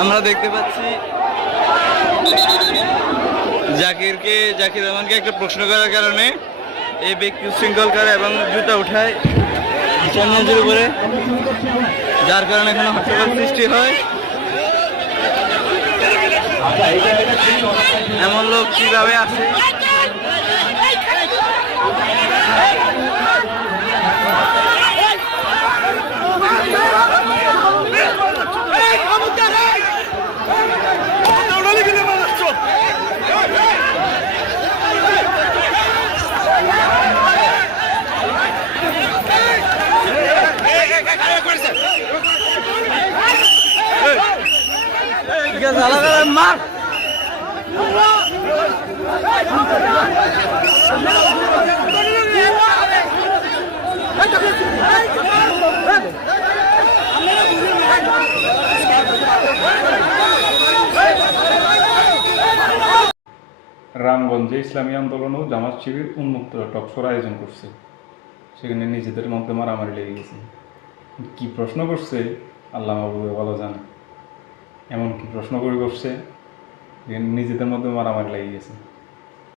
আমরা দেখতে পাচ্ছি জাকির রহমানকে একটা প্রশ্ন করার কারণে এই ব্যক্তি উশৃঙ্খল করে এবং জুতা উঠায় চন্দ্রের উপরে, যার কারণে এখানে হট্টগোল সৃষ্টি হয়। এমন লোক কিভাবে আছে? মার রামগঞ্জে ইসলামী আন্দোলন ও জামাত শিবির উন্মুক্ত টকশোর আয়োজন করছে। সেখানে নিজেদের মধ্যে মারামারি লেগে গেছে। কি প্রশ্ন করছে আল্লাহ মাহবুবে ভালো জানে। এমন কি প্রশ্ন করে করছে নিজেদের মধ্যে মারামারি লেগে গেছে।